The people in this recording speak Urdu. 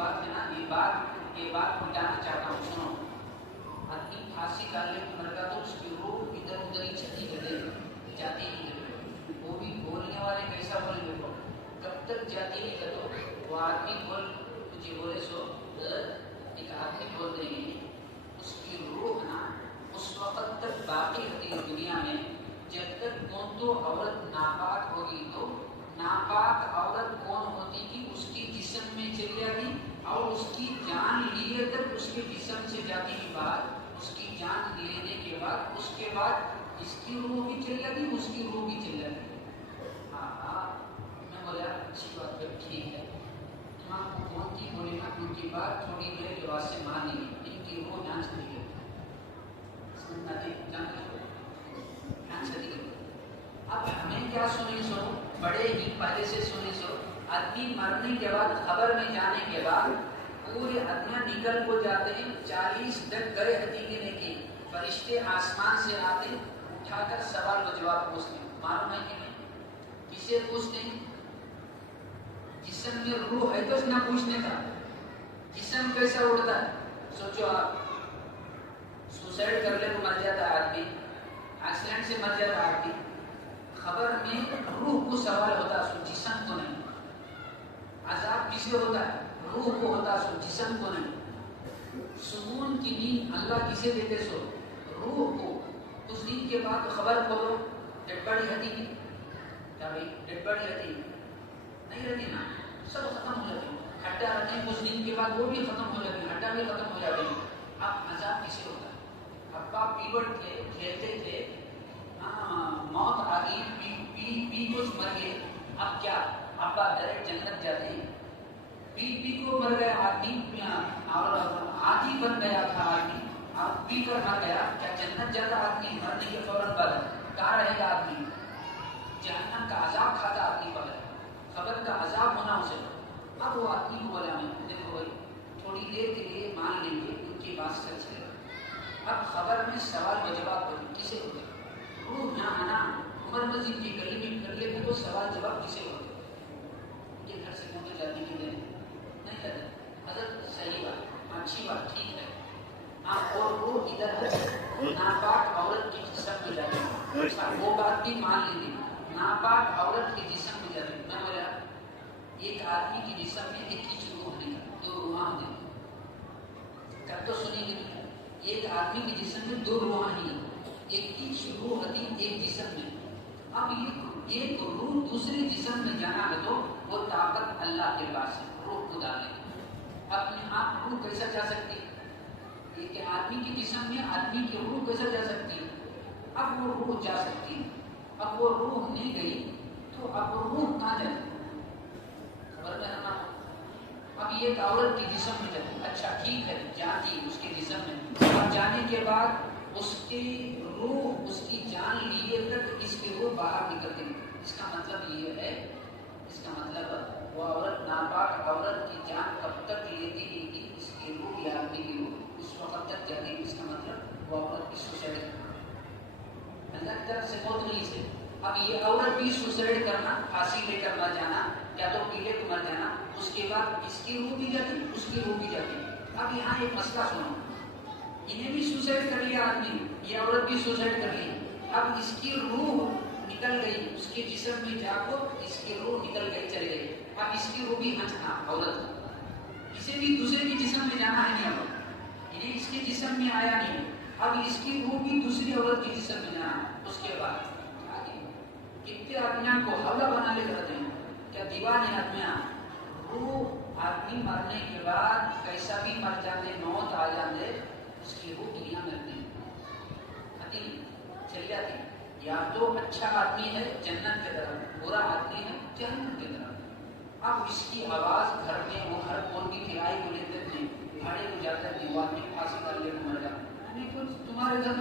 بات ہے نا، یہ بات مٹانا چاہتا ہوں، سنو۔ آدمی پھانسی ڈالنے کو مر گا تو اس کی روح ادھر ادھر ہی چلی جاتی نہیں کرے، وہ بھی بولنے والے کیسا بولے دیکھو، کب تک جاتی نہیں کرو، وہ آدمی مجھے بولے سو ایک آدمی بول رہے ہیں، اس کی روح نا اس وقت تک باقی ہوتی ہے دنیا میں جب تک کون تو عورت ناپاک ہوگی، تو ناپاک عورت کون ہوتی کہ اس کی جسم میں چلی جاتی اور اس کی جان لیے تک اس کے جسم سے جاتی کے بعد، اس کی جان لینے کے بعد، اس کے بعد اس کی روح بھی چل جاتی، اس کی روح بھی چل جاتی۔ ہاں میں بولا اچھی بات پھر ٹھیک ہے، تم آپ کو کون کی بولے نا ان کی بات تھوڑی دیر کے بعد سے مان لیں گے، ان کی روح جان چلی گئی، سننا دے جان چلی گئی۔ اب ہمیں کیا سنی سو، بڑے ہی پہلے سے سنی سو، آدمی مرنے کے بعد قبر میں جانے کے بعد پورے آدمیاں نکل کو جاتے ہیں، 40 ڈگ گرے حقیقے نے کی، فرشتے آسمان سے آتے اٹھا کر سوال و جواب پوچھتے ہیں، معلوم ہے کہ نہیں کسے پوچھتے ہیں؟ جسم میں روح ہے تو نہ پوچھنے کا، جسم کیسا اڑتا ہے؟ سوچو آپ، سوسائڈ کر لے تو مر جاتا ہے آدمی، ایکسیڈنٹ سے مر جاتا ہے آدمی، خبر میں روح کو سوال ہوتا سو جسم کو نہیں، عذاب کسے ہوتا ہے؟ روح کو ہوتا سو جسم کو نہیں، سکون کی نیند اللہ کسے دیتے سو؟ روح کو۔ کچھ دن کے بعد خبر کھولو ڈیڈ باڈی ہٹی گی، کیا بھائی ڈیڈ باڈی ہٹی نہیں رہتی نا، سب ختم ہو جاتی، ہڈا رہتے ہیں کچھ دن کے بعد وہ بھی ختم ہو جاتی، ہڈا بھی ختم ہو جاتے ہیں۔ اب عذاب کسے ہوتا ہے؟ ابا پیوٹ تھے، کھیلتے تھے، موت آ گئی، پی کچھ مر گئے، اب کیا ابا ڈائریکٹ جنت جاتے ہیں؟ پی کو مر گیا آدمی اور آدھی بن گیا تھا آدمی، اب پی کر مر گیا، کیا جنت جاتا آدمی؟ مرنے کے فوراً بعد کہاں رہے گا آدمی؟ جہنم کا عذاب کھاتا آدمی بغیر، قبر کا عذاب ہونا اسے۔ اب وہ آدمی کو بولا میں دیکھو بھائی تھوڑی دیر کے لیے مان لیں گے ان کی بات سچ ہے، اب خبر میں سوال و جواب کسے ہوگا؟ روح نہ آنا عمر مسجد کی گلی میں کر لے تو سوال جواب کسے ہوگا؟ ان کے گھر سے موٹر جاتی کے لیے نہیں جاتے، حضرت صحیح بات، اچھی بات، ٹھیک ہے، ہاں اور وہ ادھر ہے ناپاک عورت کی جسم میں جاتی، وہ بات بھی مان لیجیے، ناپاک عورت کی جسم میں جاتی۔ میں بولا ایک آدمی کی جسم میں ایک ہی روح نہیں، دو روح ہوتے ہیں، کب تو سنیں گے، ایک آدمی کی جسم میں دو روح نہیں، ایک ہی روح ہوتی ایک جسم میں۔ اب یہ ایک روح دوسرے جسم میں جانا ہے تو وہ طاقت اللہ کے پاس ہے، روح کو ڈالے اپنے آپ روح کیسا جا سکتی ہے؟ ایک آدمی کی جسم میں آدمی کی روح کیسا جا سکتی ہے؟ اب وہ روح جا سکتی ہے، اب وہ روح نہیں گئی تو اب وہ روح کہاں جائے؟ خبر میں رہنا، اب یہ عورت کی جسم میں جاتی، اچھا ٹھیک ہے جاتی اس کے جسم میں، اب جانے کے بعد اس کی روح اس کی جان لیے تک اس کی روح باہر نکلتی ہے، اس کا مطلب یہ ہے، اس کا مطلب وہ عورت ناپاک عورت کی جان کب تک لیتی ہے کہ اس کی روح یا آدمی کی روح اس وقت تک جاتی، اس کا مطلب وہ عورت کی سوسائڈ اللہ کی طرف سے موت نہیں سے۔ اب یہ عورت بھی سوسائڈ کرنا، پھانسی لے کر مر جانا یا تو پیلے کو مر جانا، اس کے بعد اس کی روح بھی جاتی اس کی روح بھی جاتی۔ اب یہاں ایک مسئلہ سنو، انہیں بھی سوسائڈ کر لیا آدمی، یہ عورت بھی سوسائڈ کر لی، اب اس کی روح نکل گئی اس کے جسم میں جا کو، اس کی روح نکل گئی چلے گئی، اب اس کی روح بھی ہنسنا عورت، اسے بھی دوسرے کے جسم میں جانا ہے نہیں، اب انہیں اس کے جسم میں آیا نہیں، اب اس کی روح بھی دوسری عورت کے جسم میں جانا ہے، اس کے بعد کتنے آدمیاں کو حوالہ بنا لے کرتے ہیں، کیا دیوانے آدمیاں، روح آدمی مرنے کے بعد کیسا بھی مر جاتے، موت آ جاتے، اس کی روح دنیا میں رہتی چل جاتی، یا تو اچھا آدمی ہے جنت کی طرف، برا آدمی ہے جہنم کی طرف۔ اب اس کی آواز گھر میں، وہ گھر کون بھی کرائے کو لیتے تھے، بھاڑے کو جاتے تھے، وہ آدمی پھانسی کر لے کو مر جاتا، تمہارے گھر